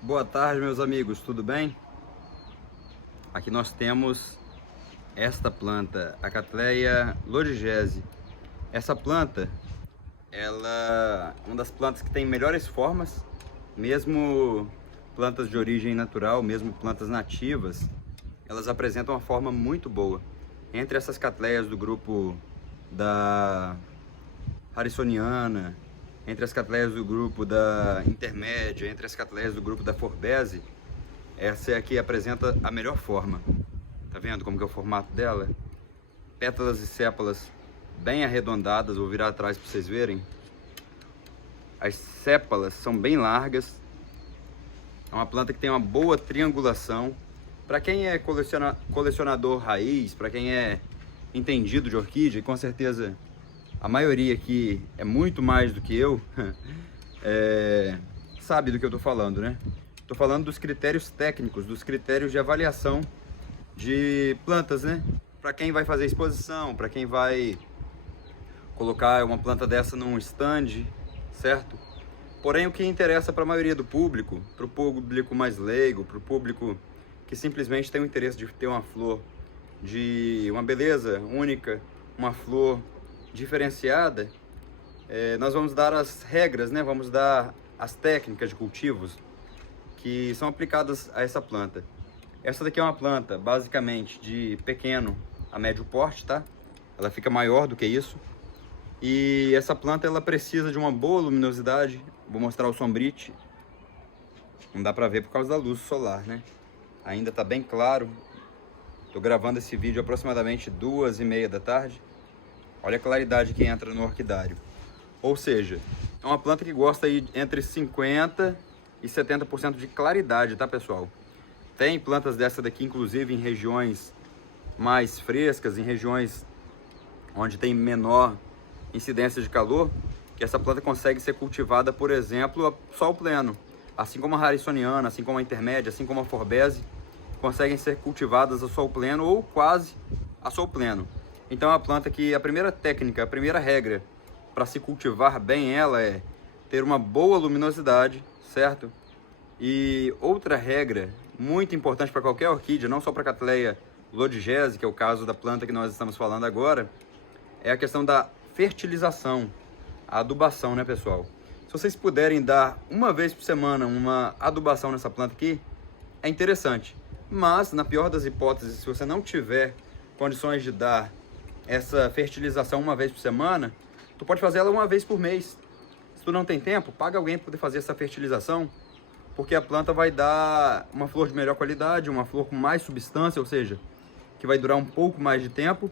Boa tarde, meus amigos, tudo bem? Aqui nós temos esta planta, a Cattleya lodigese. Essa planta, ela é uma das plantas que tem melhores formas, mesmo plantas de origem natural, mesmo plantas nativas, elas apresentam uma forma muito boa. Entre essas Cattleyas do grupo da harrisoniana, entre as Cattleyas do grupo da intermédia, entre as Cattleyas do grupo da forbese, essa é a que apresenta a melhor forma. Tá vendo como que é o formato dela? Pétalas e sépalas bem arredondadas, vou virar atrás para vocês verem. As sépalas são bem largas. É uma planta que tem uma boa triangulação. Para quem é colecionador raiz, para quem é entendido de orquídea, e com certeza a maioria aqui é muito mais do que eu, sabe do que eu tô falando, né? Tô falando dos critérios técnicos, dos critérios de avaliação de plantas, né? Para quem vai fazer exposição, para quem vai colocar uma planta dessa num stand, certo? Porém, o que interessa para a maioria do público, para o público mais leigo, para o público que simplesmente tem o interesse de ter uma flor de uma beleza única, uma flor diferenciada, nós vamos dar as regras, né? Vamos dar as técnicas de cultivos que são aplicadas a essa planta. Essa daqui é uma planta basicamente de pequeno a médio porte, tá? Ela fica maior do que isso. E essa planta ela precisa de uma boa luminosidade. Vou mostrar o sombrite. Não dá pra ver por causa da luz solar, né? Ainda tá bem claro. Tô gravando esse vídeo aproximadamente 2h30 da tarde. Olha a claridade que entra no orquidário. Ou seja, é uma planta que gosta aí entre 50% e 70% de claridade, tá, pessoal? Tem plantas dessa daqui, inclusive, em regiões mais frescas, em regiões onde tem menor incidência de calor, que essa planta consegue ser cultivada, por exemplo, a sol pleno. Assim como a harrisoniana, assim como a intermédia, assim como a forbese, conseguem ser cultivadas a sol pleno ou quase a sol pleno. Então é uma planta que a primeira técnica, a primeira regra para se cultivar bem ela é ter uma boa luminosidade, certo? E outra regra muito importante para qualquer orquídea, não só para a Cattleya lodigese, que é o caso da planta que nós estamos falando agora, é a questão da fertilização, a adubação, né, pessoal? Se vocês puderem dar uma vez por semana uma adubação nessa planta aqui, é interessante. Mas, na pior das hipóteses, se você não tiver condições de dar essa fertilização uma vez por semana, tu pode fazer ela uma vez por mês. Se tu não tem tempo, paga alguém para poder fazer essa fertilização, porque a planta vai dar uma flor de melhor qualidade, uma flor com mais substância, ou seja, que vai durar um pouco mais de tempo.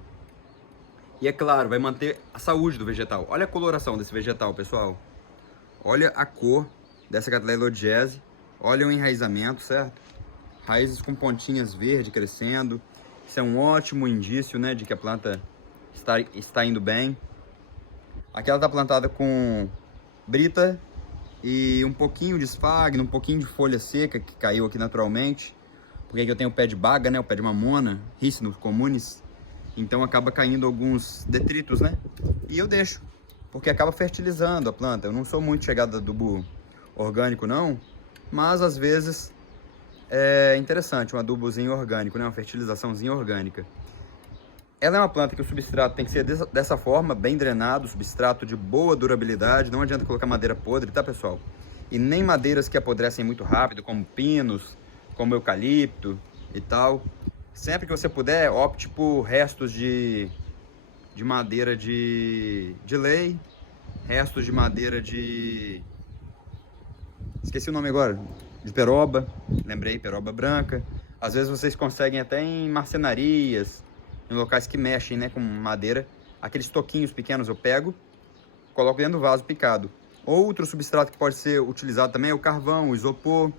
E é claro, vai manter a saúde do vegetal. Olha a coloração desse vegetal, pessoal. Olha a cor dessa Cattleya lodigese. Olha o enraizamento, certo? Raízes com pontinhas verdes crescendo. Isso é um ótimo indício, né, de que a planta está indo bem. Aqui ela está plantada com brita e um pouquinho de esfagno, um pouquinho de folha seca que caiu aqui naturalmente. Porque aqui eu tenho o pé de baga, né, o pé de mamona, Ricinus communis. Então acaba caindo alguns detritos, né? E eu deixo, porque acaba fertilizando a planta. Eu não sou muito chegado a adubo orgânico não, mas às vezes é interessante um adubozinho orgânico, né? Uma fertilizaçãozinha orgânica. Ela é uma planta que o substrato tem que ser dessa forma, bem drenado, substrato de boa durabilidade. Não adianta colocar madeira podre, tá, pessoal? E nem madeiras que apodrecem muito rápido, como pinos, como eucalipto e tal. Sempre que você puder, opte por restos de madeira de lei, restos de madeira de... esqueci o nome agora, de peroba, lembrei, peroba branca. Às vezes vocês conseguem até em marcenarias, em locais que mexem, né, com madeira. Aqueles toquinhos pequenos eu pego, coloco dentro do vaso picado. Outro substrato que pode ser utilizado também é o carvão, o isopor,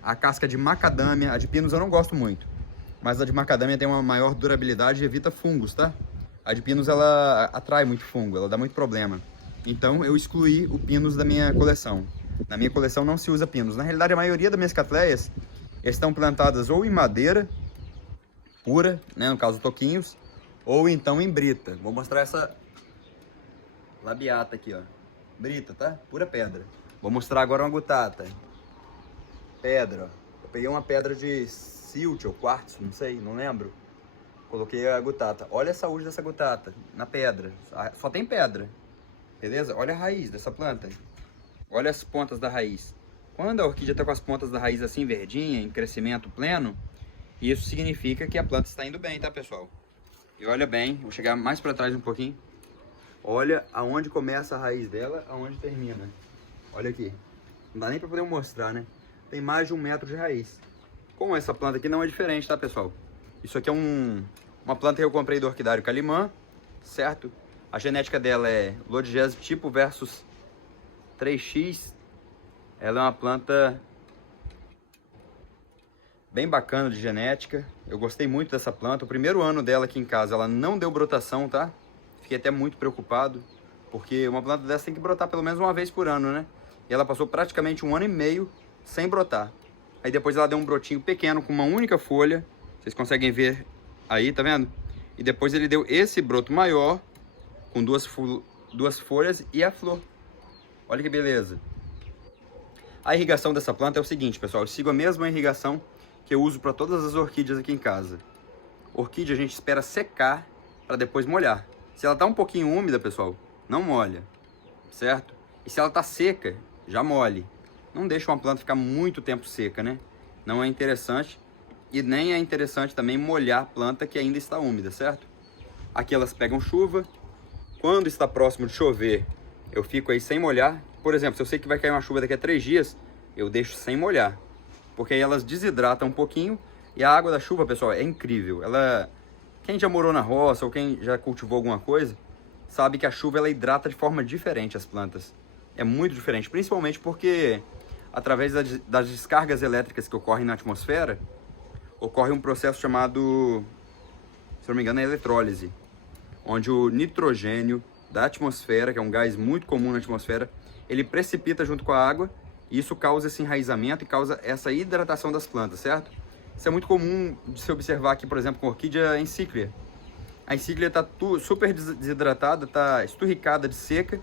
a casca de macadâmia. A de pinos eu não gosto muito, mas a de macadâmia tem uma maior durabilidade e evita fungos, tá? A de pinos ela atrai muito fungo, ela dá muito problema. Então eu excluí o pinos da minha coleção. Na minha coleção não se usa pinos. Na realidade a maioria das minhas Cattleyas estão plantadas ou em madeira pura, né, no caso toquinhos, ou então em brita. Vou mostrar essa labiata aqui, ó. Brita, tá? Pura pedra. Vou mostrar agora uma gutata. pedra. Eu peguei uma pedra de silt ou quartzo, não sei, não lembro. Coloquei a gutata. Olha a saúde dessa gutata na pedra. Só tem pedra. Beleza? Olha a raiz dessa planta. Olha as pontas da raiz. Quando a orquídea está com as pontas da raiz assim verdinha, em crescimento pleno, isso significa que a planta está indo bem, tá, pessoal? E olha bem, vou chegar mais para trás um pouquinho. Olha aonde começa a raiz dela, aonde termina. Olha aqui. Não dá nem para poder mostrar, né? Tem mais de 1 metro de raiz. Como essa planta aqui não é diferente, tá, pessoal? Isso aqui é uma planta que eu comprei do orquidário Calimã, certo? A genética dela é Lodigese tipo versus 3X. Ela é uma planta bem bacana de genética. Eu gostei muito dessa planta. O primeiro ano dela aqui em casa, ela não deu brotação, tá? Fiquei até muito preocupado, porque uma planta dessa tem que brotar pelo menos uma vez por ano, né? E ela passou praticamente 1 ano e meio sem brotar. Aí depois ela deu um brotinho pequeno com uma única folha. Vocês conseguem ver aí, tá vendo? E depois ele deu esse broto maior, com duas folhas e a flor. Olha que beleza. A irrigação dessa planta é o seguinte, pessoal. Eu sigo a mesma irrigação que eu uso para todas as orquídeas aqui em casa. Orquídea a gente espera secar para depois molhar. Se ela tá um pouquinho úmida, pessoal, não molha, certo? E se ela tá seca, já molhe. Não deixa uma planta ficar muito tempo seca, né? Não é interessante. E nem é interessante também molhar a planta que ainda está úmida, certo? Aqui elas pegam chuva. Quando está próximo de chover, eu fico aí sem molhar. Por exemplo, se eu sei que vai cair uma chuva daqui a 3 dias, eu deixo sem molhar. Porque aí elas desidratam um pouquinho. E a água da chuva, pessoal, é incrível. Quem já morou na roça ou quem já cultivou alguma coisa, sabe que a chuva ela hidrata de forma diferente as plantas. É muito diferente, principalmente porque através das descargas elétricas que ocorrem na atmosfera, ocorre um processo chamado, se não me engano, é eletrólise, onde o nitrogênio da atmosfera, que é um gás muito comum na atmosfera, ele precipita junto com a água e isso causa esse enraizamento e causa essa hidratação das plantas, certo? Isso é muito comum de se observar aqui, por exemplo, com a orquídea encíclia. A encíclia está super desidratada, está esturricada de seca,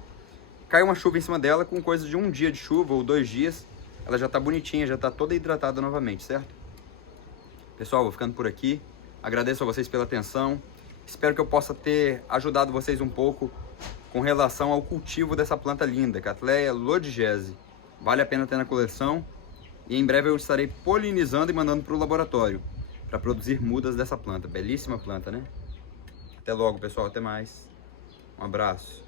cai uma chuva em cima dela com coisa de 1 dia de chuva ou 2 dias, ela já está bonitinha, já está toda hidratada novamente, certo? Pessoal, vou ficando por aqui. Agradeço a vocês pela atenção. Espero que eu possa ter ajudado vocês um pouco com relação ao cultivo dessa planta linda, Cattleya lodigese. Vale a pena ter na coleção. E em breve eu estarei polinizando e mandando para o laboratório para produzir mudas dessa planta. Belíssima planta, né? Até logo, pessoal. Até mais. Um abraço.